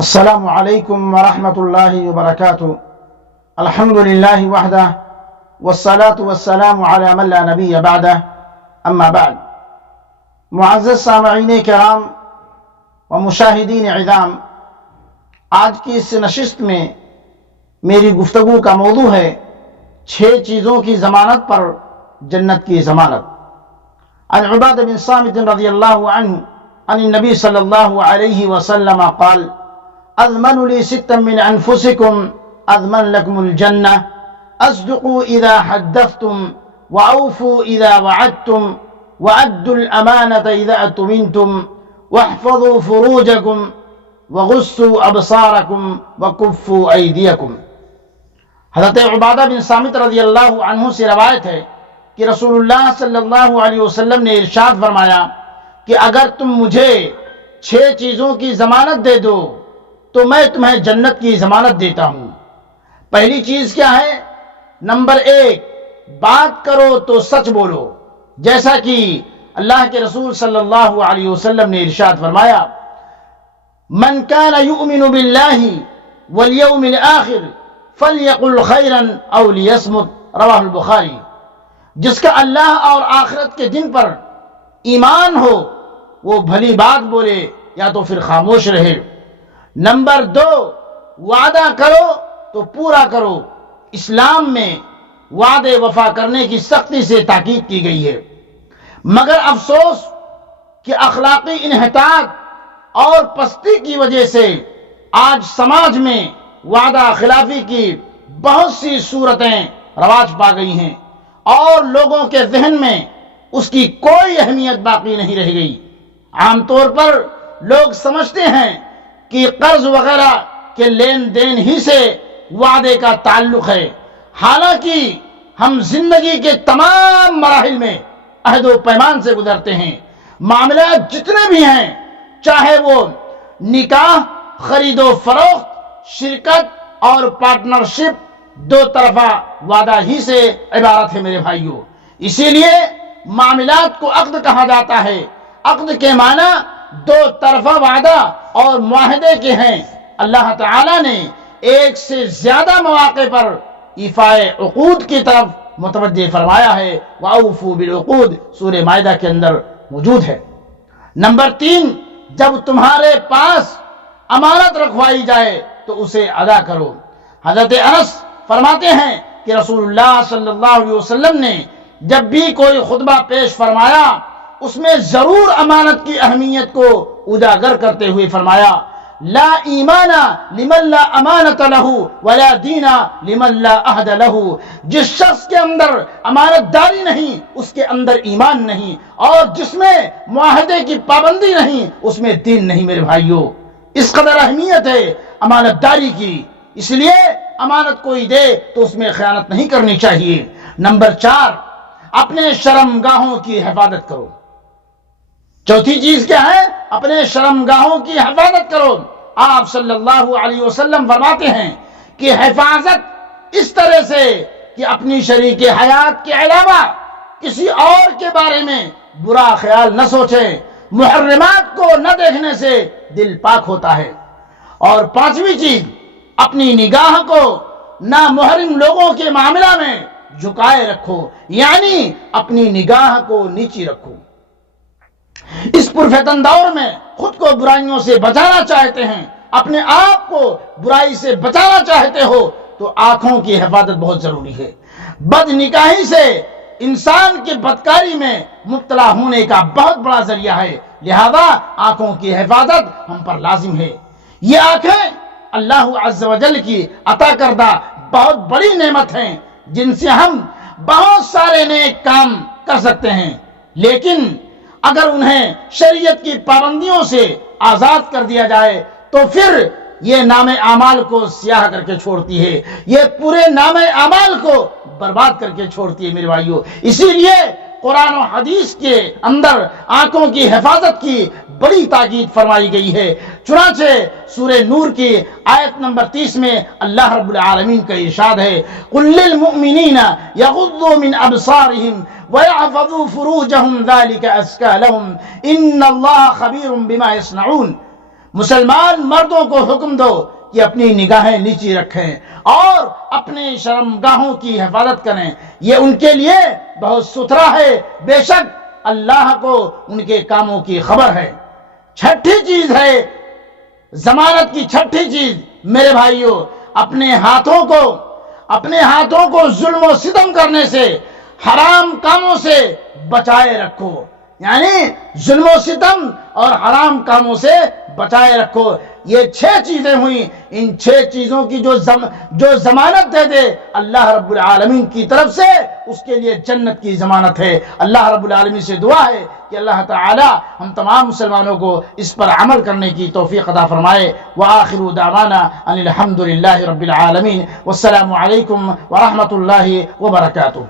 السلام علیکم ورحمۃ اللہ وبرکاتہ۔ الحمد للہ وحدہ والصلاة والسلام علی من لا نبی بعدہ، اما بعد۔ معزز سامعین کرام و مشاہدین عظام، آج کی اس نشست میں میری گفتگو کا موضوع ہے 6 چیزوں کی ضمانت پر جنت کی ضمانت۔ عن عبادہ بن صامت رضی اللہ عنہ عن النبی صلی اللہ علیہ وسلم قال: اضمن لی ستا من انفسکم اضمن لکم الجنہ، اصدقوا اذا حدثتم واوفوا اذا وعدتم وادوا الامانة اذا اؤتمنتم واحفظوا فروجکم وغصوا ابصارکم وکفوا ایدیکم۔ حضرت عبادہ بن صامت رضی اللہ عنہ سے روایت ہے کہ رسول اللہ صلی اللہ علیہ وسلم نے ارشاد فرمایا کہ اگر تم مجھے 6 چیزوں کی ضمانت دے دو تو میں تمہیں جنت کی ضمانت دیتا ہوں۔ پہلی چیز کیا ہے؟ نمبر 1، بات کرو تو سچ بولو، جیسا کہ اللہ کے رسول صلی اللہ علیہ وسلم نے ارشاد فرمایا: من کان یؤمن باللہ والیوم الآخر فلیقل خیرا او لیصمت، رواہ البخاری۔ جس کا اللہ اور آخرت کے دن پر ایمان ہو وہ بھلی بات بولے یا تو پھر خاموش رہے۔ نمبر 2، وعدہ کرو تو پورا کرو۔ اسلام میں وعدے وفا کرنے کی سختی سے تاکید کی گئی ہے، مگر افسوس کہ اخلاقی انحطاط اور پستی کی وجہ سے آج سماج میں وعدہ خلافی کی بہت سی صورتیں رواج پا گئی ہیں اور لوگوں کے ذہن میں اس کی کوئی اہمیت باقی نہیں رہ گئی۔ عام طور پر لوگ سمجھتے ہیں کہ قرض وغیرہ کے لین دین ہی سے وعدے کا تعلق ہے، حالانکہ ہم زندگی کے تمام مراحل میں عہد و پیمان سے گزرتے ہیں۔ معاملات جتنے بھی ہیں، چاہے وہ نکاح، خرید و فروخت، شرکت اور پارٹنرشپ، 2 طرفہ وعدہ ہی سے عبارت ہے میرے بھائیوں۔ اسی لیے معاملات کو عقد کہا جاتا ہے۔ عقد کے معنی 2 طرفہ وعدہ اور معاہدے کے ہیں۔ اللہ تعالیٰ نے ایک سے زیادہ مواقع پر ایفاء عقود کی طرف متوجہ فرمایا ہے۔ وَأَوْفُوا بِالْعُقُودِ سورہ مائدہ کے اندر موجود ہے۔ نمبر 3، جب تمہارے پاس امانت رکھوائی جائے تو اسے ادا کرو۔ حضرت انس فرماتے ہیں کہ رسول اللہ صلی اللہ علیہ وسلم نے جب بھی کوئی خطبہ پیش فرمایا اس میں ضرور امانت کی اہمیت کو اجاگر کرتے ہوئے فرمایا: لا ایمان لمن لا امانت لہ ولا دین لمن لا عہد لہ۔ جس شخص کے اندر امانت داری نہیں اس کے اندر ایمان نہیں، اور جس میں معاہدے کی پابندی نہیں اس میں دین نہیں۔ میرے بھائیوں، اس قدر اہمیت ہے امانت داری کی، اس لیے امانت کوئی دے تو اس میں خیانت نہیں کرنی چاہیے۔ نمبر 4، اپنے شرمگاہوں کی حفاظت کرو۔ چوتھی چیز کیا ہے؟ اپنے شرمگاہوں کی حفاظت کرو۔ آپ صلی اللہ علیہ وسلم فرماتے ہیں کہ حفاظت اس طرح سے کہ اپنی شریک حیات کے علاوہ کسی اور کے بارے میں برا خیال نہ سوچیں۔ محرمات کو نہ دیکھنے سے دل پاک ہوتا ہے۔ اور 5ویں چیز، اپنی نگاہ کو نامحرم لوگوں کے معاملہ میں جھکائے رکھو، یعنی اپنی نگاہ کو نیچی رکھو۔ اس پرفتن دور میں خود کو برائیوں سے بچانا چاہتے ہیں، اپنے آپ کو برائی سے بچانا چاہتے ہو تو آنکھوں کی حفاظت بہت ضروری ہے۔ بد نگاہی سے انسان کی بدکاری میں مبتلا ہونے کا بہت بڑا ذریعہ ہے، لہذا آنکھوں کی حفاظت ہم پر لازم ہے۔ یہ آنکھیں اللہ عز و جل کی عطا کردہ بہت بڑی نعمت ہیں جن سے ہم بہت سارے نیک کام کر سکتے ہیں، لیکن اگر انہیں شریعت کی پابندیوں سے آزاد کر دیا جائے تو پھر یہ نام اعمال کو سیاہ کر کے چھوڑتی ہے، یہ پورے نام اعمال کو برباد کر کے چھوڑتی ہے میرے بھائیوں۔ اسی لیے قرآن و حدیث کے اندر آنکھوں کی حفاظت کی بڑی تاکید فرمائی گئی ہے۔ چنانچہ سورہ نور کی آیت نمبر 30 میں اللہ رب العالمین کا ارشاد ہے: قُل لِّلْمُؤْمِنِينَ يَغُضُّوا مِنْ أَبْصَارِهِمْ وَيَحْفَظُوا فُرُوجَهُمْ ذَلِكَ أَزْكَىٰ لَهُمْ إِنَّ اللَّهَ خَبِيرٌ بِمَا يَصْنَعُونَ۔ مسلمان مردوں کو حکم دو کہ اپنی نگاہیں نیچی رکھیں اور اپنے شرمگاہوں کی حفاظت کریں، یہ ان کے لیے بہت ستھرا ہے، بے شک اللہ کو ان کے کاموں کی خبر ہے۔ چھٹی چیز ہے ضمانت کی، چھٹی چیز میرے بھائیوں، اپنے ہاتھوں کو ظلم و ستم کرنے سے، حرام کاموں سے بچائے رکھو، یعنی ظلم و ستم اور حرام کاموں سے بچائے رکھو۔ یہ 6 چیزیں ہوئیں، ان 6 چیزوں کی جو ضمانت دے دے اللہ رب العالمین کی طرف سے، اس کے لیے جنت کی ضمانت ہے۔ اللہ رب العالمین سے دعا ہے کہ اللہ تعالی ہم تمام مسلمانوں کو اس پر عمل کرنے کی توفیق عطا فرمائے۔ وآخر دعوانا ان الحمد للہ رب العالمین، والسلام علیکم ورحمۃ اللہ وبرکاتہ۔